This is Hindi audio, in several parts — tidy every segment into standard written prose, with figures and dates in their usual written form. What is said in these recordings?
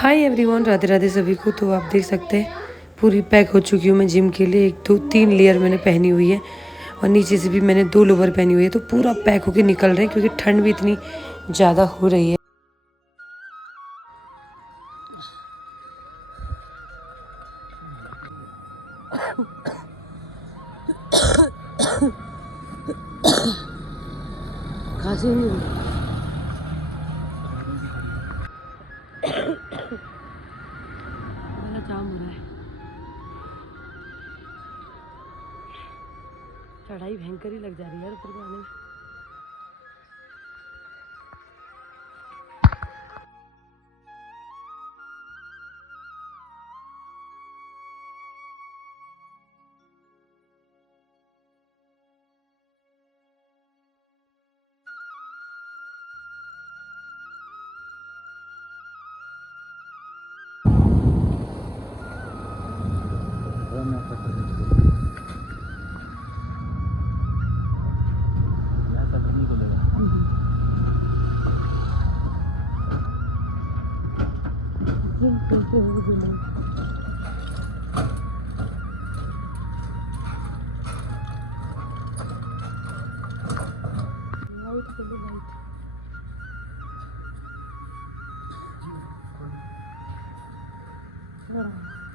हाय एवरीवन, राधे राधे सभी को। तो आप देख सकते हैं पूरी पैक हो चुकी हूँ मैं जिम के लिए। 1 2 3 लेयर मैंने पहनी हुई है और नीचे से भी मैंने 2 लोवर पहनी हुई है। तो पूरा पैक होके निकल रहे हैं क्योंकि ठंड भी इतनी ज़्यादा हो रही है। खांसी नहीं हुई। गला जाम हो रहा है। चढ़ाई भयंकर ही लग जा रही है यार ऊपर को आने में।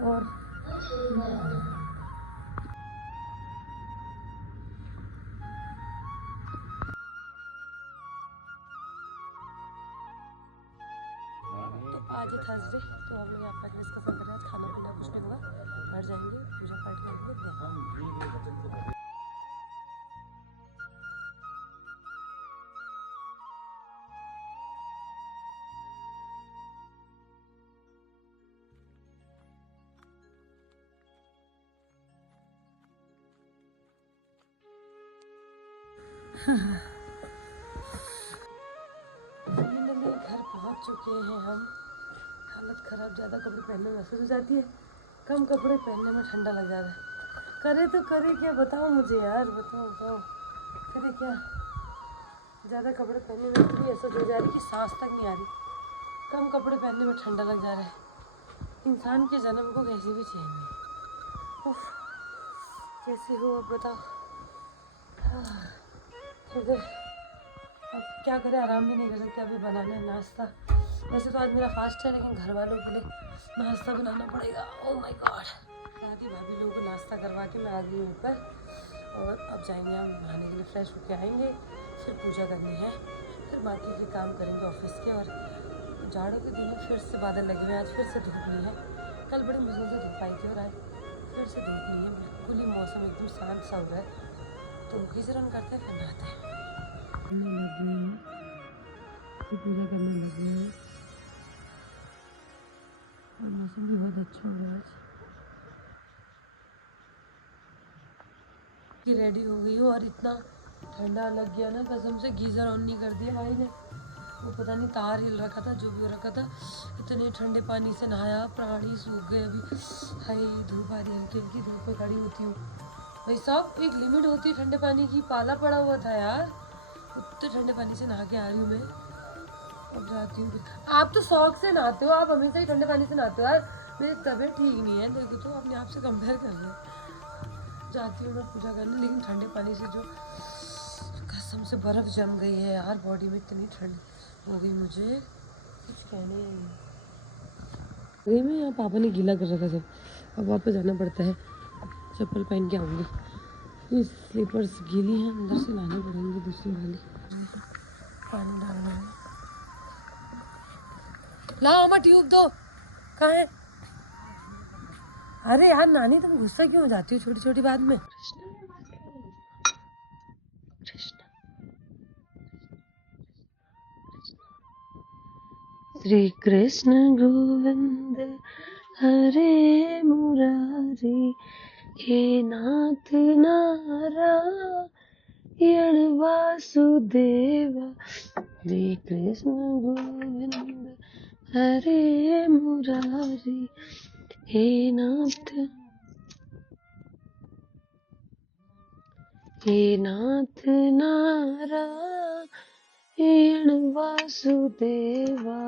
और आज है थर्सडे, तो हम लोग यहाँ पर डिस्कस कर रहे हैं। खाना पीना कुछ नहीं होगा, घर जाएंगे, पूजा पाठ करेंगे। फाइनली घर पहुँच चुके हैं हम। हालत ख़राब, ज़्यादा कपड़े पहनने में महसूस हो जाती है, कम कपड़े पहनने में ठंडा लग जा रहा है। करे तो करे क्या, बताओ मुझे यार, बताओ करे क्या। ज़्यादा कपड़े पहनने में इतनी महसूस हो जा रही कि सांस तक नहीं आ रही। कम कपड़े पहनने में ठंडा लग जा रहा है। इंसान के जन्म को कैसे भी चैन नहीं। उफ, कैसे हो अब बताओ। फिर अब क्या करें, आराम भी नहीं कर सकते। अभी बनाना है नाश्ता। वैसे तो आज मेरा फास्ट है, लेकिन घर वालों के लिए नाश्ता बनाना पड़ेगा। Oh my God. दादी भाभी लोगों को नाश्ता करवा के मैं आ गई हूँ ऊपर, और अब जाएंगे हम नहाने के लिए, फ्रेश होके आएंगे, फिर पूजा करनी है, फिर बाकी के काम करेंगे ऑफिस के। और जाड़ों के दिन में फिर से बादल लगे हुए हैं, आज फिर से धूप नहीं है। कल बड़ी मुश्किल से धूप आई थी और आज फिर से धूप नहीं है, बिल्कुल ही मौसम एकदम शांत सा हो रहा है। तो खिचड़न करते हैं, फिर नहाते हैं। पूजा करने लगे हैं और मौसम भी बहुत अच्छा हो रहा है आज। कि रेडी हो गई हूँ और इतना ठंडा लग गया ना, कसम से गीज़र ऑन नहीं कर दिया भाई ने। वो पता नहीं तार हिल रखा था, जो भी हो रखा था। इतने ठंडे पानी से नहाया, प्राण ही सूख गए। अभी हाय धूप आ रही है, हल्की हल्की धूप में खड़ी होती हूँ। भाई साहब, एक लिमिट होती है ठंडे पानी की। पाला पड़ा हुआ था यार, उतने ठंडे पानी से नहा के आ रही हूँ मैं। अब जाती हूँ। आप तो शौक से नहाते हो, आप हमेशा ही ठंडे पानी से नहाते हो यार। मेरी तबीयत ठीक नहीं है, देखो तो अपने आप से कंपेयर कर रहे हो। जाती हूँ मैं पूजा करने, लेकिन ठंडे पानी से जो कसम से बर्फ़ जम गई है यार बॉडी में, इतनी ठंड हो गई मुझे कुछ कहने नहीं। मैं यहाँ पापा ने गीला कर रखा सब, अब वापस जाना पड़ता है। चप्पल पहन के आऊँगी। ये स्लीपर्स गीली हैं, अंदर से लानी पड़ेंगी दूसरी वाली। पानी डालना है। लाओ अम्मा ट्यूब दो। कहाँ है? अरे यार नानी, तुम गुस्सा क्यों हो जाती हो छोटी छोटी बात में। श्री कृष्ण गोविंद हरे मुरारी, हे नाथ नारायण वासुदेवा। श्री कृष्ण गोविंद हरे मुरारी, हे नाथ नारायण वासुदेवा।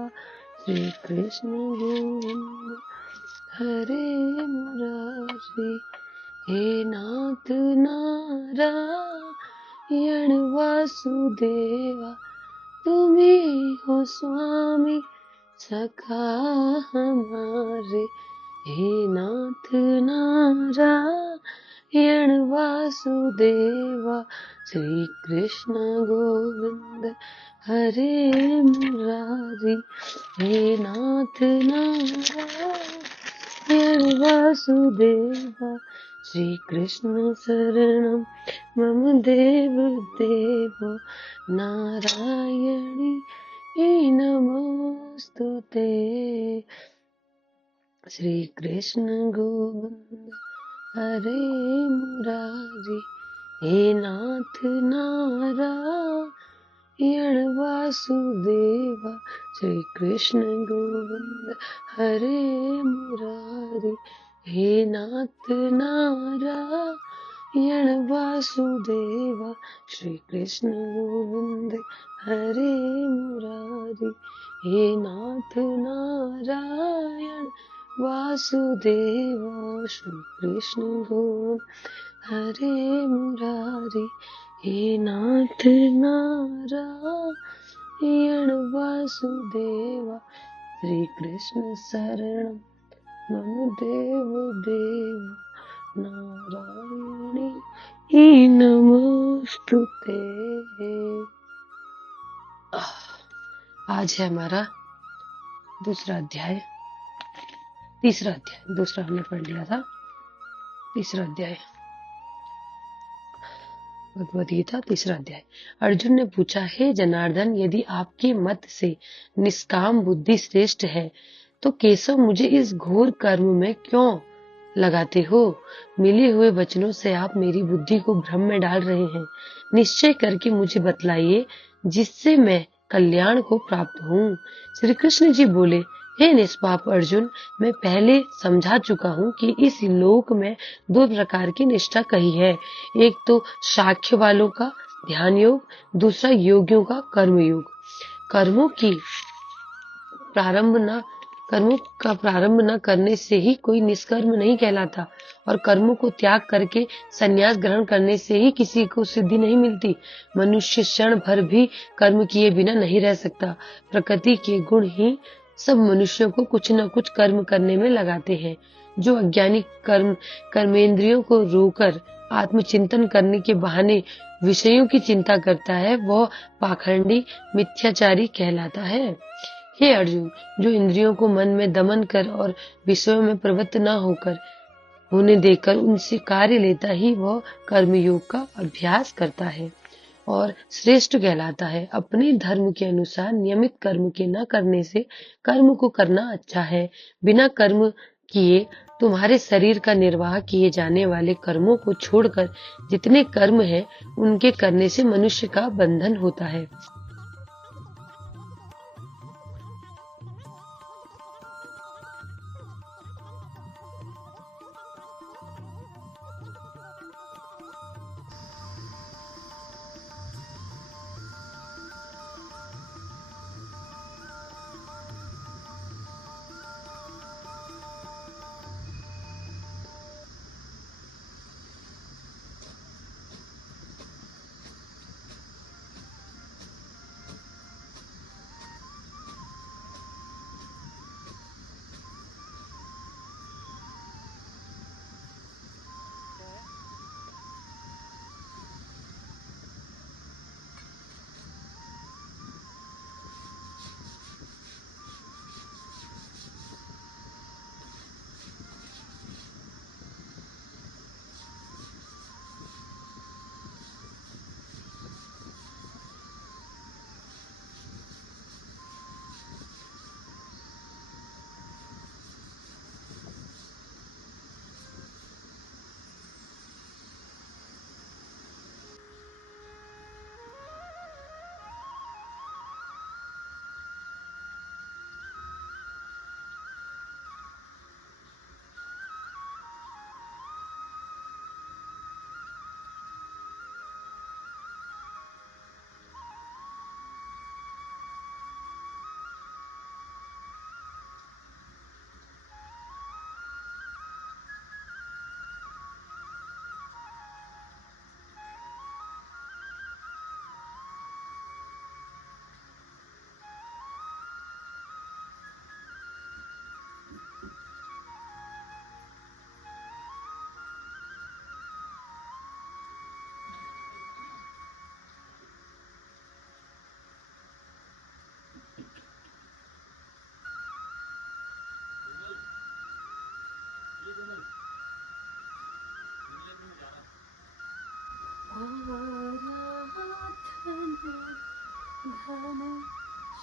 श्री कृष्ण गोविंद हरे मुरारी। हे नाथ नारायण वासुदेवा, तुम्ही हो स्वामी सखा हमारे। हे नाथ नारायण वासुदेवा, श्री कृष्ण गोविंद हरे मुरारी। हे नाथ नारायण वासुदेवा, श्री कृष्ण शरणं मम देव देव। नारायणी नमोस्तुते। श्री कृष्ण गोविंद हरे मुरारी। हे नाथ नारायण वासुदेवा, श्री कृष्ण गोविंद हरे मुरारी। हे नाथ नारायण वासुदेवा, श्री कृष्ण गोविंद हरे मुरारी। हे नाथ नारायण वासुदेवा, श्री कृष्ण गोविंद हरे मुरारी। हे नाथ नारायण वासुदेवा, श्री कृष्ण शरणं मम देव देव। नारायणी नमोस्तुते। आज है हमारा तीसरा अध्याय। दूसरा हमने पढ़ लिया था। तीसरा अध्याय भगवद गीता, तीसरा अध्याय। अर्जुन ने पूछा, हे जनार्दन, यदि आपके मत से निष्काम बुद्धि श्रेष्ठ है तो केशव मुझे इस घोर कर्म में क्यों लगाते हो? मिले हुए वचनों से आप मेरी बुद्धि को भ्रम में डाल रहे हैं। निश्चय करके मुझे बतलाइए जिससे मैं कल्याण को प्राप्त हूँ। श्री कृष्ण जी बोले, हे निष्पाप अर्जुन, मैं पहले समझा चुका हूँ कि इस लोक में दो प्रकार की निष्ठा कही है। एक तो साख्य वालों का ध्यान योग, दूसरा योगियों का कर्म योग। कर्मों का प्रारंभ न करने से ही कोई निष्कर्म नहीं कहलाता, और कर्मों को त्याग करके संन्यास ग्रहण करने से ही किसी को सिद्धि नहीं मिलती। मनुष्य क्षण भर भी कर्म किए बिना नहीं रह सकता। प्रकृति के गुण ही सब मनुष्यों को कुछ न कुछ कर्म करने में लगाते हैं। जो अज्ञानी कर्मेंद्रियों को रोकर आत्मचिंतन करने के बहाने विषयों की चिंता करता है, वह पाखंडी मिथ्याचारी कहलाता है। हे अर्जुन, जो इंद्रियों को मन में दमन कर और विषयों में प्रवृत्त न होने देकर उनसे कार्य लेता ही वह कर्मयोग का अभ्यास करता है और श्रेष्ठ कहलाता है। अपने धर्म के अनुसार नियमित कर्म के न करने से कर्म को करना अच्छा है। बिना कर्म किए तुम्हारे शरीर का निर्वाह किए जाने वाले कर्मों को छोड़कर जितने कर्म हैं, उनके करने से मनुष्य का बंधन होता है।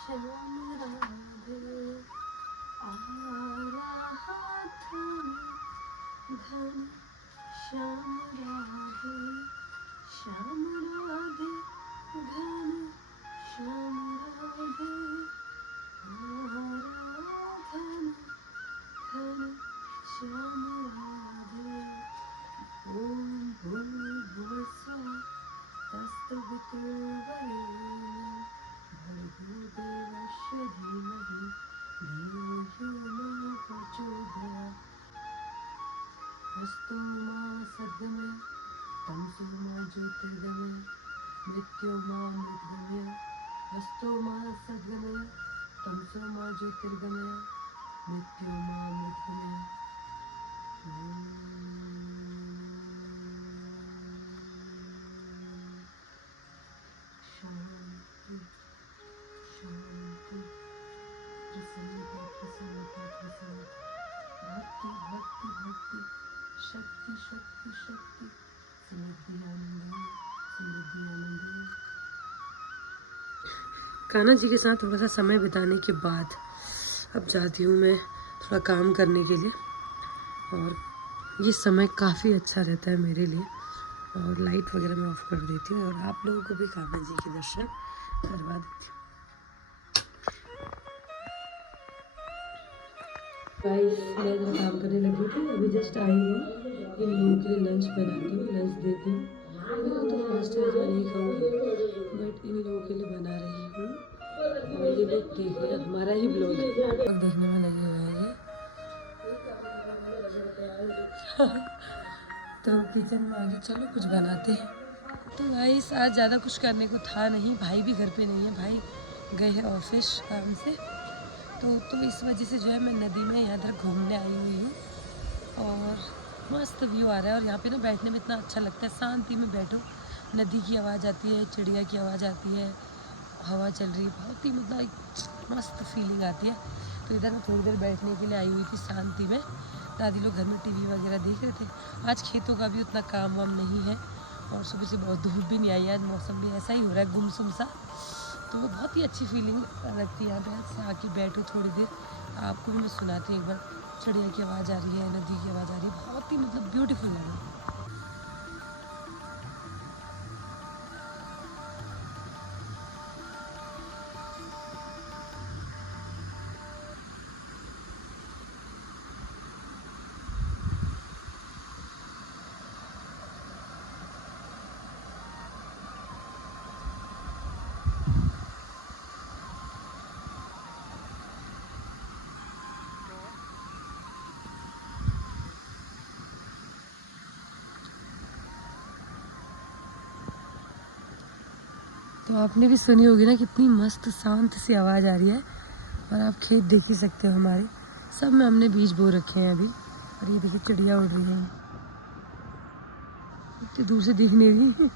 श्याम राधे आ रहा था घन श्याम राधे घन श्याम राधे घन श्याम राधे ओम भूर्भुवः स्वः तत्सवितुर्वरेण्यं भर्गो देवस्य धीमहि धियो यो न प्रचोदयात् अस्तु मा सद्गमय तमसो मा ज्योतिर्गमय मृत्यो मा मृतगमय अस्तु मा सद्गमय तमसो मा ज्योतिर्गमय मृत्यो मा मृतगमय शांति शांति प्रसन्नता प्रसन्नता प्रसन्नता भक्ति भक्ति भक्ति शक्ति शक्ति शक्ति समृद्धि आनंद समृद्धि आनंद। कान्हा जी के साथ थोड़ा सा समय बिताने के बाद अब जाती हूँ मैं थोड़ा काम करने के लिए और ये समय काफ़ी अच्छा रहता है मेरे लिए और लाइट वगैरह मैं ऑफ कर देती हूँ और आप लोगों को भी कान्हा जी के दर्शन करवा देती हूँ। गाइस मैं जब काम करने लगी थी अभी जस्ट आई हूँ इन लोगों के लिए लंच बनाती हूँ लंच देती हूँ। मैं तो फर्स्ट टाइम मैं नहीं खाऊंगी बट इन लोगों के लिए बना रही हूँ और ये लोग देख रहे हैं हमारा ही ब्लॉग देखने में लगे हुए हैं ये तो किचन में आगे चलो कुछ बनाते हैं। तो गाइस आज ज़्यादा कुछ करने को था नहीं, भाई भी घर पे नहीं है, भाई गए हैं ऑफिस काम से तो इस वजह से जो है मैं नदी में यहाँ इधर घूमने आई हुई हूँ और मस्त व्यू आ रहा है और यहाँ पे ना बैठने में इतना अच्छा लगता है, शांति में बैठो, नदी की आवाज़ आती है, चिड़िया की आवाज़ आती है, हवा चल रही है, बहुत ही मतलब मस्त फीलिंग आती है। तो इधर मैं थोड़ी देर बैठने के लिए आई हुई थी शांति में, दादी लोग घर में टीवी वगैरह देख रहे थे। आज खेतों का भी उतना काम वाम नहीं है और सुबह से बहुत धूप भी नहीं आई, आज मौसम भी ऐसा ही हो रहा है गुमसुम सा, तो वो बहुत ही अच्छी फीलिंग लगती है यहाँ पे आके बैठो थोड़ी देर। आपको भी मैं सुनाती हूँ एक बार, चिड़िया की आवाज़ आ रही है, नदी की आवाज़ आ रही है, बहुत ही मतलब ब्यूटीफुल लग रहा है। तो आपने भी सुनी होगी ना कितनी मस्त शांत सी आवाज़ आ रही है और आप खेत देख ही सकते हो हमारे, सब में हमने बीज बो रखे हैं अभी और ये देखिए चिड़िया उड़ रही है, इतनी दूर से दिख नहीं रही।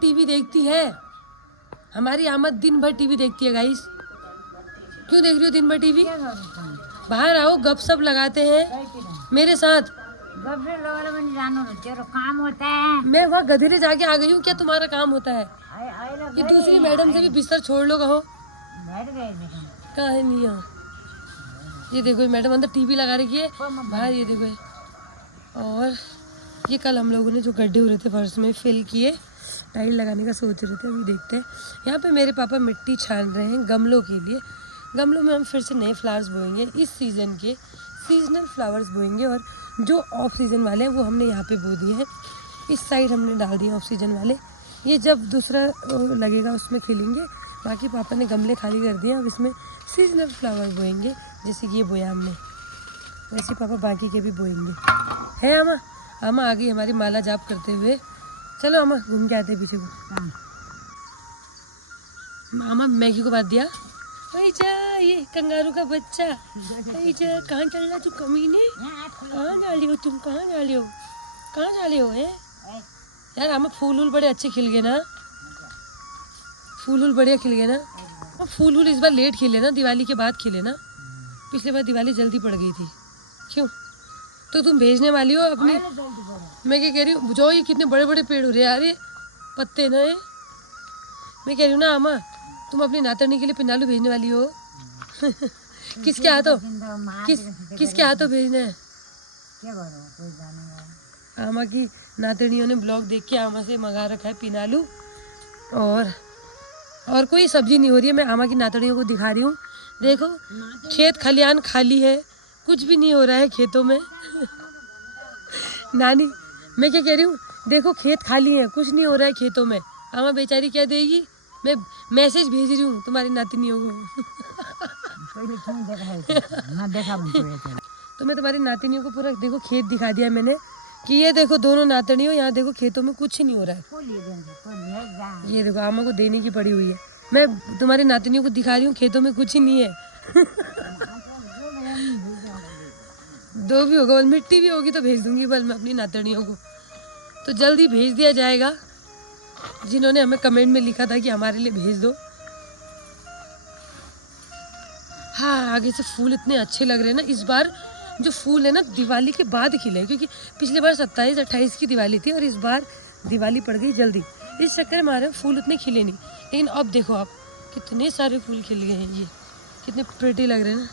टीवी देखती है, हमारी आमद दिन भर टीवी देखती है। गाइस क्यों देख रही हो दिन भर टीवी? बाहर आओ, गपशप लगाते हैं मेरे साथ। काम होता है, मैं वहाँ गधेरे जाके आ गई हूँ, क्या तुम्हारा काम होता है? ये दूसरी मैडम से भी बिस्तर छोड़ लो, कहो कहाँ है नहीं यहाँ। ये देखो मैडम अंदर टीवी लगा रखी है बाहर, ये देखो। और ये कल हम लोगों ने जो गड्ढे हो रहे थे फर्श में फिल किए, टाइल लगाने का सोच रहे थे, अभी देखते हैं। यहाँ पे मेरे पापा मिट्टी छान रहे हैं गमलों के लिए, गमलों में हम फिर से नए फ्लावर्स बोएंगे, इस सीज़न के सीजनल फ्लावर्स बोएंगे और जो ऑफ सीज़न वाले हैं वो हमने यहाँ पे बो दिए हैं। इस साइड हमने डाल दिए ऑफ सीज़न वाले, ये जब दूसरा लगेगा उसमें खिलेंगे। बाकी पापा ने गमले खाली कर दिए, अब इसमें सीजनल फ्लावर बोएंगे, जैसे कि ये बोया हमने, वैसे पापा बाकी के भी बोएंगे। है अम्मा? अम्मा आ गई हमारी माला जाप करते हुए। चलो अम्मा घूम के आते पीछे को। मामा मैगी को बात दिया। ओए जा ये कंगारू का बच्चा, ओए जा कहाँ चल रहा तू कमीने, कहाँ जा रही हो तुम, कहाँ जा रही हो, कहाँ जा रहे हो है यार। आमा फूल वूल बड़े अच्छे खिल गए ना, फूल वूल बढ़िया खिल गए ना। फूल वूल इस बार लेट खिले ना, दिवाली के बाद खिले ना, पिछले बार दिवाली जल्दी पड़ गई थी। क्यों तो तुम भेजने वाली हो अपनी, मैं क्या कह रही हूँ जो ये कितने बड़े बड़े पेड़ हो रहे हैं यार, ये पत्ते ना, मैं कह रही हूँ ना आमा तुम अपनी नातनी के लिए पिनालू भेजने वाली हो। किसके हाथों, किसके हाथों भेजना है? आमा की नातनियों ने ब्लॉग देख के आमा से मंगा रखा है पिनालू, और कोई सब्जी नहीं हो रही है। मैं आमा की नातनियों को दिखा रही हूँ, देखो खेत खलियान खाली है, कुछ भी नहीं हो रहा है खेतों में। नानी मैं क्या कह रही हूँ, देखो खेत खाली है, कुछ नहीं हो रहा है खेतों में। आमा बेचारी क्या देगी, मैं मैसेज भेज रही हूँ तुम्हारी नातनियों को। तो मैं तुम्हारी नातनियों को पूरा देखो खेत दिखा दिया मैंने कि ये देखो दोनों नातनियों, यहाँ देखो खेतों में कुछ नहीं हो रहा है। ये देखो आमा को देने की पड़ी हुई है, मैं तुम्हारी नातनियों को दिखा रही हूँ खेतों में कुछ ही नहीं है। दो भी होगा, मिट्टी भी होगी तो भेज दूंगी बल मैं अपनी नातनियों को, तो जल्दी भेज दिया जाएगा। जिन्होंने हमें कमेंट में लिखा था कि हमारे लिए भेज दो। हाँ आगे से फूल इतने अच्छे लग रहे हैं ना, इस बार जो फूल है ना दिवाली के बाद खिले, क्योंकि पिछली बार 27-28 की दिवाली थी और इस बार दिवाली पड़ गई जल्दी, इस चक्कर में हमारे फूल उतने खिले नहीं। लेकिन अब देखो आप कितने सारे फूल खिल गए हैं, ये कितने प्रिटी लग रहे हैं ना।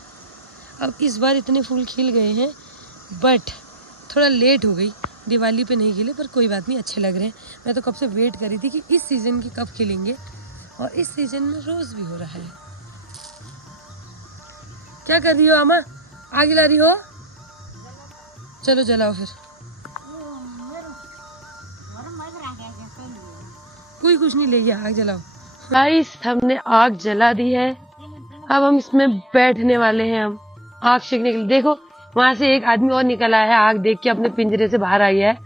अब इस बार इतने फूल खिल गए हैं, बट थोड़ा लेट हो गई, दिवाली पे नहीं खिले, पर कोई बात नहीं, अच्छे लग रहे हैं। मैं तो कब से वेट करी थी कि इस सीज़न की कब खिलेंगे, और इस सीज़न में रोज़ भी हो रहा है। क्या कर रही हो आमा, आग जला रही हो? चलो जलाओ फिर, कोई कुछ नहीं ले गया, आग जलाओ। गाइस हमने आग जला दी है, अब हम इसमें बैठने वाले हैं, हम आग सेकने के लिए। देखो वहां से एक आदमी और निकल आया है, आग देख के अपने पिंजरे से बाहर आ गया है।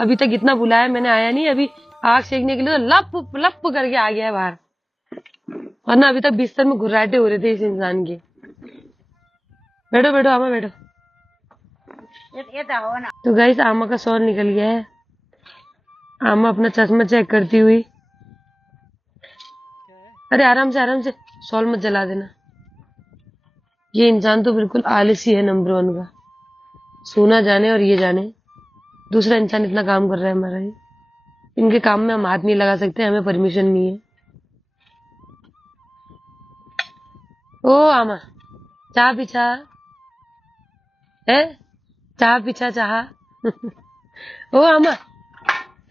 अभी तक इतना बुलाया मैंने, आया नहीं, अभी आग सेकने के लिए तो लप लप करके आ गया है बाहर, वरना अभी तक बिस्तर में घुर्राटे हो रहे थे इस इंसान के। बैठो बैठो आमा बैठो। तो गाइस आमा का शॉल निकल गया है, आमा अपना चश्मा चेक करती हुई। अरे आराम से शॉल मत जला देना। ये इंसान तो बिल्कुल आलसी है नंबर 1 का, सोना जाने और ये जाने, दूसरा इंसान इतना काम कर रहा है हमारा, ये इनके काम में हम हाथ नहीं लगा सकते, हमें परमिशन नहीं है। ओ आमा चाह पीछा है, चाह पीछा चाह। ओ आमा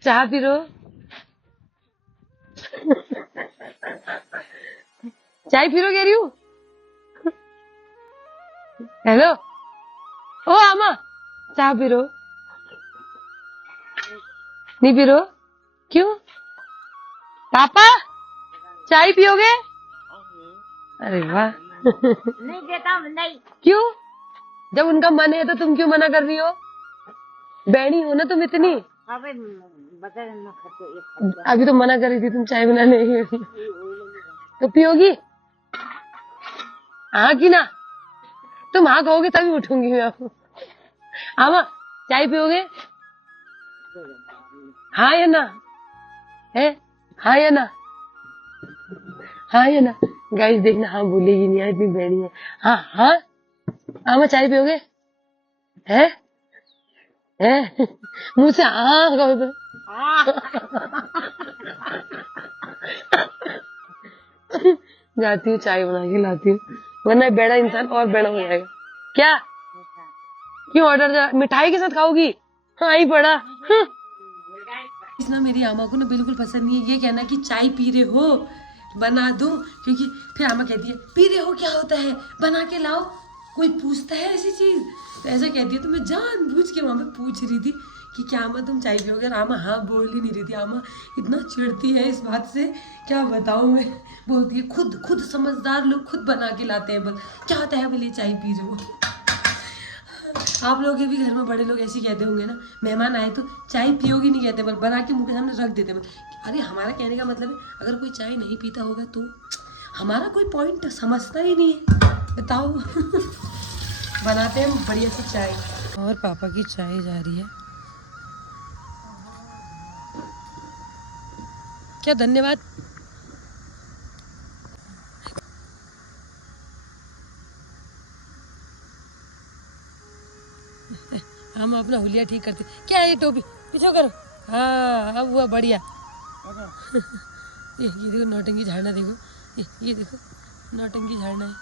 चाह पी रो। चाय पी रो कह रही हूँ। हेलो ओ आमा चाह पी रो, नहीं पी रो? क्यों? पापा चाय पियोगे? अरे वाह। नहीं देता नहीं। क्यों? जब उनका मन है तो तुम क्यों मना कर रही हो? बहनी हो ना तुम इतनी। अभी तो मना कर रही थी तुम चाय बनाने की। तो पियोगी? हाँ की ना? तुम हाँ कहोगे तभी उठूंगी मैं। आमा चाय पियोगे? हाँ या ना? है हाँ या ना? हाँ या ना? गाइस देखना हाँ बोलेगी नहीं, इतनी बहनी है। हाँ हाँ आमा चाय पियोगे? है मुंह से हाँ कहो तो। जाती हूँ चाय बना के लाती हूँ, वरना बेड़ा इंसान और बेड़ा हो जाएगा। क्या क्यों ऑर्डर, मिठाई के साथ खाओगी? हाँ ही पड़ा। इसना मेरी आमा को ना बिल्कुल पसंद नहीं है ये कहना कि चाय पी रहे हो बना दूं, क्योंकि फिर आमा कहती है पी रहे हो क्या होता है, बना के लाओ, कोई पूछता है ऐसी चीज, तो ऐसा कहती है। तो मैं जानबूझ के वहां पे पूछ रही थी कि क्या आमा तुम चाय पियोगे, और आमा हाँ बोल ही नहीं रही थी। आमा इतना चिढ़ती है इस बात से, क्या बताऊं मैं। बोलती है खुद समझदार लोग खुद बना के लाते हैं, बल क्या होता है बोले चाय पी रहे हो। आप लोग के भी घर में बड़े लोग ऐसे कहते होंगे ना, मेहमान आए तो चाय पियोगी नहीं कहते, बल बना के मुंह के सामने रख देते। अरे हमारा कहने का मतलब है अगर कोई चाय नहीं पीता होगा तो हमारा कोई पॉइंट समझता ही नहीं है, बताओ। बनाते हैं हम बढ़िया सी चाय, और पापा की चाय जा रही है। क्या धन्यवाद। हम अपना हुलिया ठीक करते। क्या है ये टोपी, पीछे करो। हाँ अब हुआ बढ़िया। ये देखो नौटंकी झाड़ना, देखो ये देखो नौटंकी झाड़ना है।